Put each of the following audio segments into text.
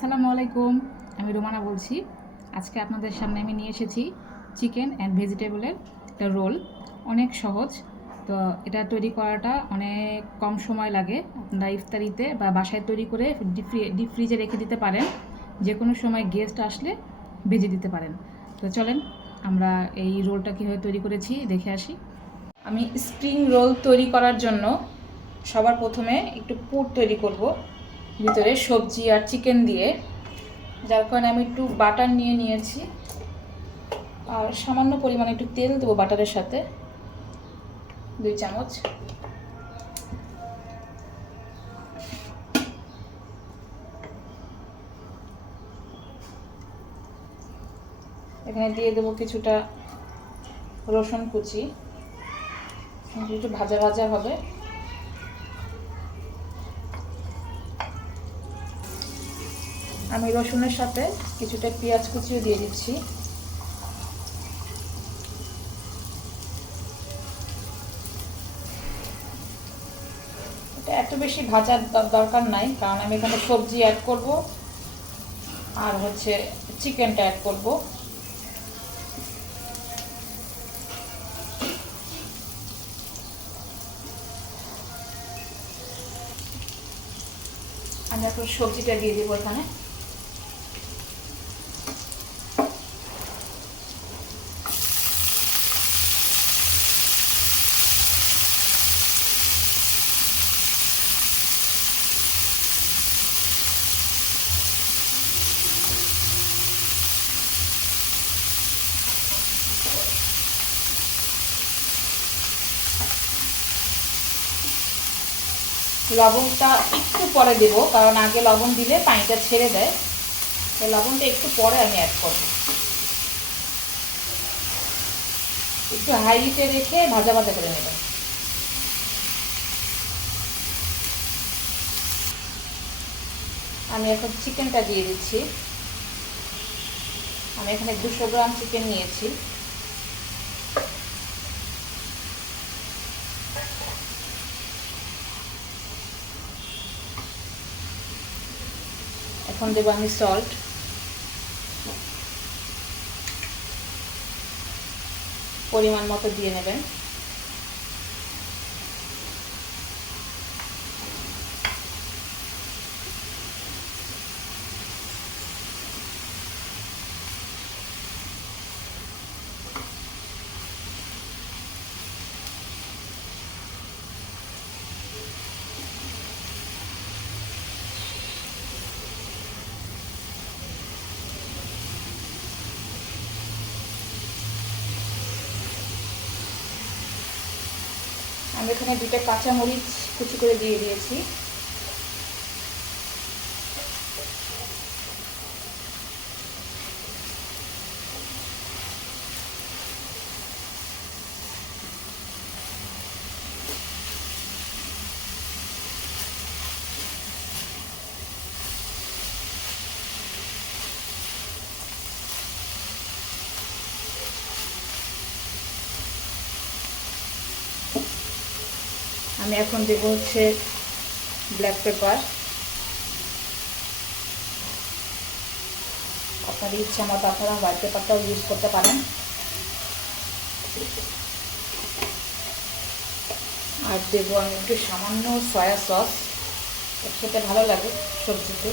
আসসালামু আলাইকুম। আমি রোমানা বলছি। আজকে আপনাদের সামনে আমি নিয়ে এসেছি চিকেন অ্যান্ড ভেজিটেবলের একটা রোল। অনেক সহজ। তো এটা তৈরি করাটা অনেক কম সময় লাগে। আপনারা ইফতারিতে বা বাসায় তৈরি করে ডিপ ফ্রিজে রেখে দিতে পারেন। যে কোনো সময় গেস্ট আসলে ভেজে দিতে পারেন। তো চলেন আমরা এই রোলটা কীভাবে তৈরি করেছি দেখে আসি। আমি স্প্রিং রোল তৈরি করার জন্য সবার প্রথমে একটু পুর তৈরি করব ভিতরে সবজি আর চিকেন দিয়ে, যার কারণে আমি একটু বাটার নিয়ে নিয়েছি আর সামান্য পরিমাণে একটু তেল দেবো বাটারের সাথে, 2 চামচ। এখানে দিয়ে দেবো কিছুটা রসুন কুচি, একটু ভাজা ভাজা হবে। আমি রসুনের সাথে কিছুটা পেঁয়াজ কুচিও দিয়ে দিচ্ছি। এটা এত বেশি ভাজার দরকার নাই, কারণ আমি এখানে সবজি অ্যাড করব আর চিকেনটা অ্যাড করব। আমি এখন সবজিটা দিয়ে দেবো এখানে। লবণটা একটু পরে দেব, কারণ আগে লবণ দিলে পানিটা ছেড়ে দেয়। এই লবণটা একটু পরে আমি অ্যাড করব। একটু হাই হিটে রেখে ভাজা ভাজা করে নেব। আমি এখন চিকেনটা দিয়ে দিচ্ছি। আমি এখানে 200 গ্রাম চিকেন নিয়েছি। এখন দেবো আমি সল্ট, পরিমাণ মতো দিয়ে নেবেন। আমি এখানে 2টা কাঁচামরিচ কুচি করে দিয়ে দিয়েছি। আমি এখন দেব ব্ল্যাক পেপার। আপনাদের ইচ্ছা মতো আপনারা হোয়াইট পেপারটাও ইউজ করতে পারেন। আর দেবো আমি একটু সামান্য সয়া সস, খেতে ভালো লাগে সবজিতে।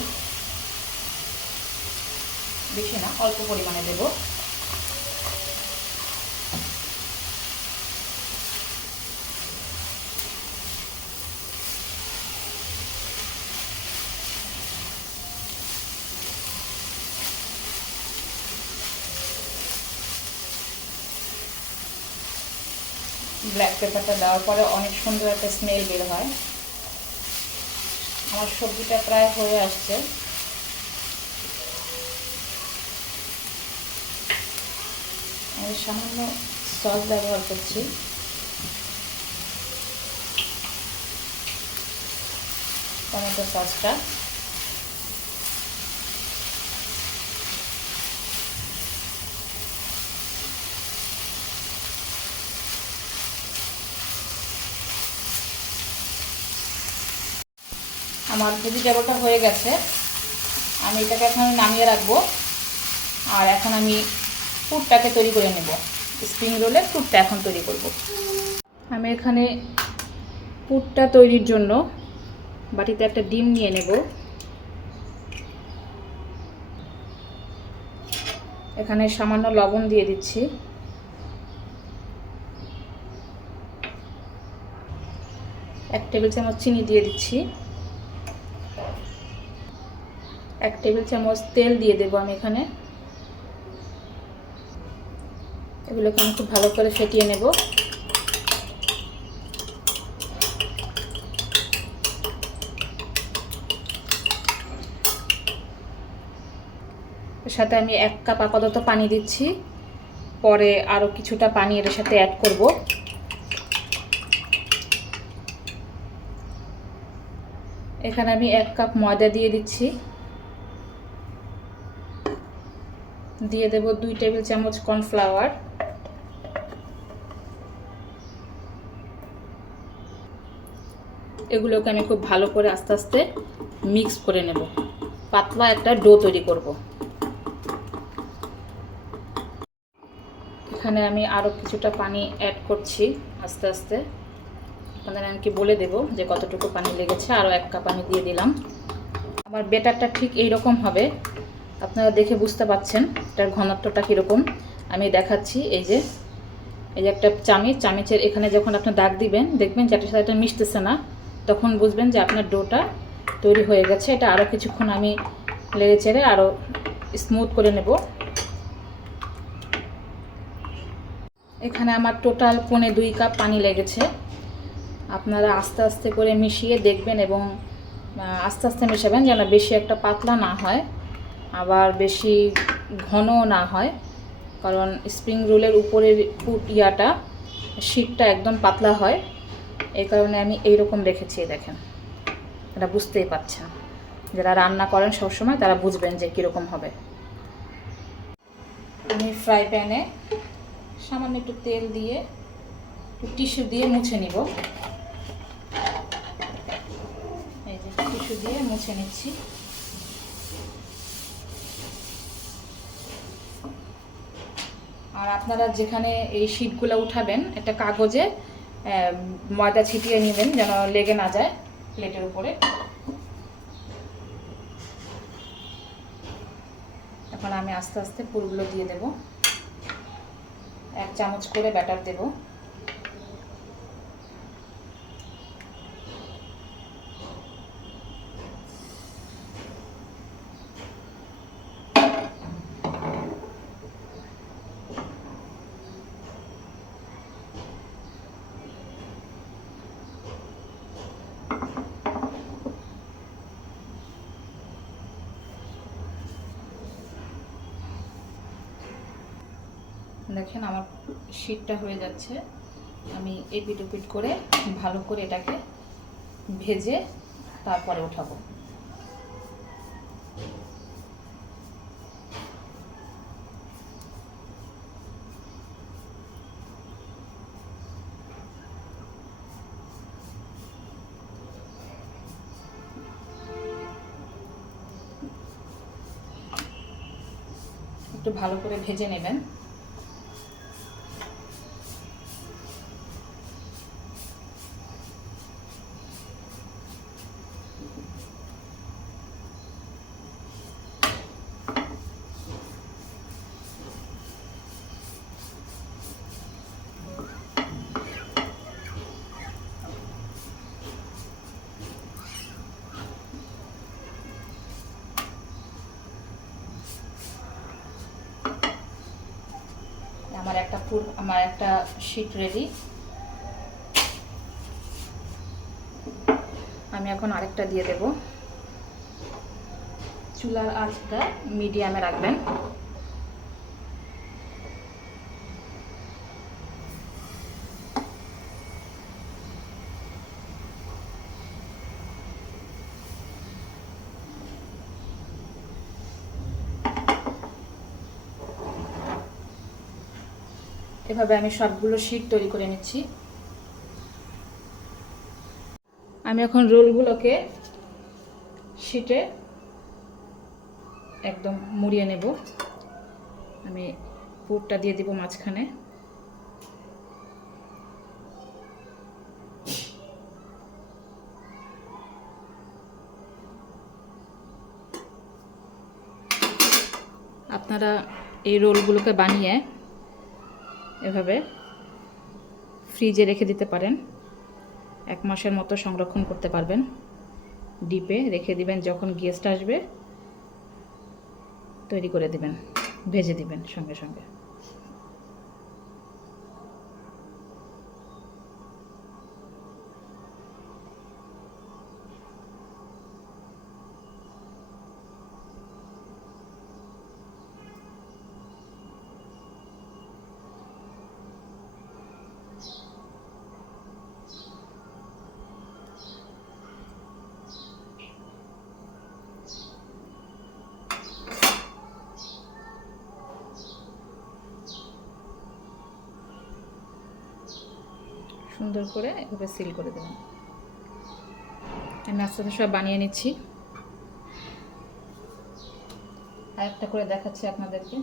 বেশি না, অল্প পরিমাণে দেবো। ব্ল্যাক পেপারটা দেওয়ার পরে অনেক সুন্দর একটা স্মেল বের হয়। আমার সবজিটা প্রায় হয়ে আসছে। আমি সামান্য সস ব্যবহার করছি, টমেটো সসটা। আমার ভেজিটেবলটা হয়ে গেছে। আমি এটাকে এখন নামিয়ে রাখবো। আর এখন আমি পুরটাকে তৈরি করে নেব। স্প্রিং রোলের পুরটা এখন তৈরি করব। আমি এখানে পুরটা তৈরির জন্য বাটিতে একটা ডিম নিয়ে নেব। এখানে সামান্য লবণ দিয়ে দিচ্ছি। এক টেবিল চামচ চিনি দিয়ে দিচ্ছি। 1 টেবিল চামচ তেল দিয়ে দেব আমি এখানে। এগুলোকে আমি খুব ভালো করে ফেটিয়ে নেব। এর সাথে আমি 1 কাপ আপাতত পানি দিচ্ছি, পরে আরও কিছুটা পানি এর সাথে অ্যাড করব। এখানে আমি 1 কাপ ময়দা দিয়ে দিচ্ছি। দিয়ে দেব 2 টেবিল চামচ কর্নফ্লাওয়ার। এগুলোকে আমি খুব ভালো করে আস্তে আস্তে মিক্স করে নেব। পাতলা একটা ডো তৈরি করব। এখানে আমি আরও কিছুটা পানি অ্যাড করছি আস্তে আস্তে। আপনাদের আমি কি বলে দেব যে কতটুকু পানি লেগেছে। আরও 1 কাপ আমি দিয়ে দিলাম। আমার বেটারটা ঠিক এই রকম হবে। আপনারা দেখে বুঝতে পাচ্ছেন এটার ঘনত্বটা কীরকম। আমি দেখাচ্ছি। এই যে একটা চামচের এখানে যখন আপনি দাগ দিবেন, দেখবেন যে এটার সাথে এটা মিশতেছে না, তখন বুঝবেন যে আপনার ডোটা তৈরি হয়ে গেছে। এটা আরও কিছুক্ষণ আমি লেড়ে চেড়ে আরও স্মুথ করে নেব। এখানে আমার টোটাল 1.25 কাপ পানি লেগেছে। আপনারা আস্তে আস্তে করে মিশিয়ে দেখবেন এবং আস্তে আস্তে মেশাবেন যেন বেশি একটা পাতলা না হয়, আবার বেশি ঘনও না হয়। কারণ স্প্রিং রোলের উপরের ইয়াটা শীটটা একদম পাতলা হয়। এই কারণে আমি এইরকম রেখেছি। দেখেন, এটা বুঝতেই পাচ্ছেন। যারা রান্না করেন সবসময় তারা বুঝবেন যে কীরকম হবে। আমি ফ্রাই প্যানে সামান্য একটু তেল দিয়ে একটু টিস্যু দিয়ে মুছে নিব। এই যে টিস্যু দিয়ে মুছে নিচ্ছি। আর আপনারা যেখানে এই শীটগুলো উঠাবেন, একটা কাগজে ময়দা ছিটিয়ে নেবেন যেন লেগে না যায় প্লেটের উপরে। এখন আমি আস্তে আস্তে পুরগুলো দিয়ে দেব। 1 চামচ করে ব্যাটার দেব। দেখেন আমার শীটটা হয়ে যাচ্ছে। আমি এপিট ওপিট করে ভালো করে এটাকে ভেজে তারপরে উঠাবো। একটু ভালো করে ভেজে নেবেন। আমার একটা শীট রেডি। আমি এখন আরেকটা দিয়ে দেব। চুলার আঁচটা মিডিয়ামে রাখবেন। এভাবে আমি সবগুলো শীট তৈরি করে নিচ্ছি। আমি এখন রোলগুলোকে শীটে একদম মুড়িয়ে নেব। আমি পুরটা দিয়ে দিব মাঝখানে। আপনারা এই রোলগুলোকে বানিয়ে এভাবে ফ্রিজে রেখে দিতে পারেন, 1 মাসের মতো সংরক্ষণ করতে পারবেন। ডিপে রেখে দিবেন, যখন গেস্ট আসবে তৈরি করে দিবেন, ভেজে দিবেন সঙ্গে সঙ্গে। সুন্দর করে এভাবে সিল করে দেবেন। আমি আস্তে আস্তে সব বানিয়ে নিচ্ছি, আর একটা করে দেখাচ্ছি আপনাদেরকে।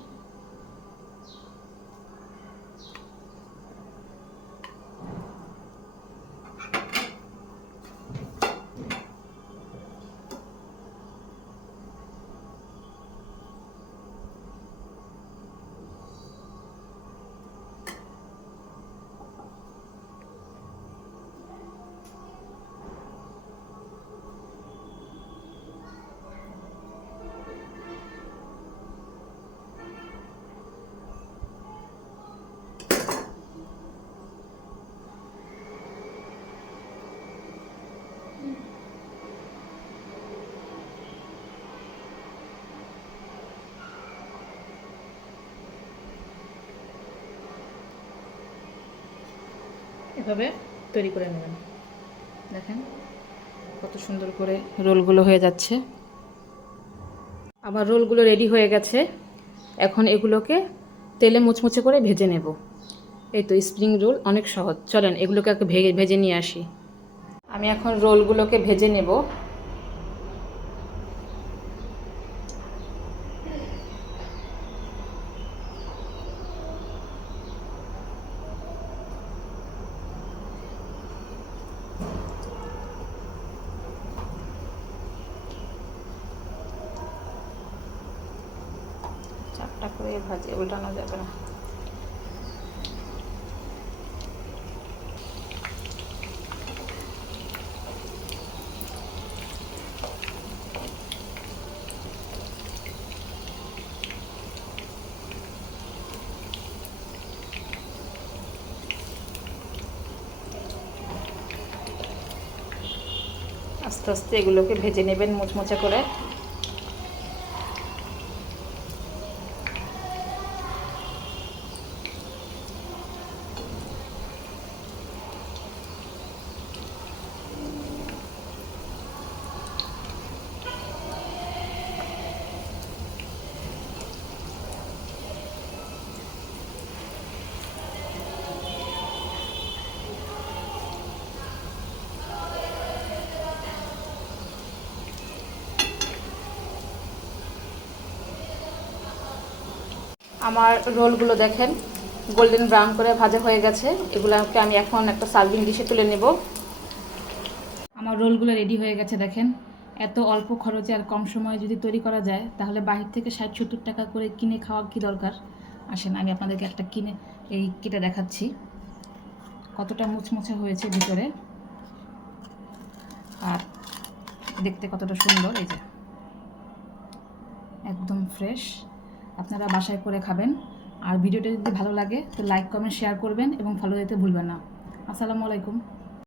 এভাবে তৈরি করে নেবেন। দেখেন কত সুন্দর করে রোলগুলো হয়ে যাচ্ছে। আবার রোলগুলো রেডি হয়ে গেছে। এখন এগুলোকে তেলে মুচমুচে করে ভেজে নেব। এই তো স্প্রিং রোল অনেক সহজ। চলেন এগুলোকে ভেজে নিয়ে আসি। আমি এখন রোলগুলোকে ভেজে নেব। চারটা করে ভাজি, উল্টানো যাবে না। আস্তে আস্তে এগুলোকে ভেজে নেবেন মুচমুচে করে। আমার রোলগুলো দেখেন গোল্ডেন ব্রাউন করে ভাজা হয়ে গেছে। এগুলোকে আমি এখন একটা সার্ভিং ডিশে তুলে নেব। আমার রোলগুলো রেডি হয়ে গেছে। দেখেন এত অল্প খরচে আর কম সময়ে যদি তৈরি করা যায়, তাহলে বাহির থেকে 60-70 টাকা করে কিনে খাওয়া কি দরকার। আসেন আমি আপনাদেরকে একটা কেটে দেখাচ্ছি কতটা মুচমুচে হয়েছে ভিতরে, আর দেখতে কতটা সুন্দর। এই যে একদম ফ্রেশ। আপনারা বাসায় করে খাবেন। আর ভিডিওটা যদি ভালো লাগে তো লাইক কমেন্ট শেয়ার করবেন এবং ফলো দিতে ভুলবেন না। আসসালামু আলাইকুম।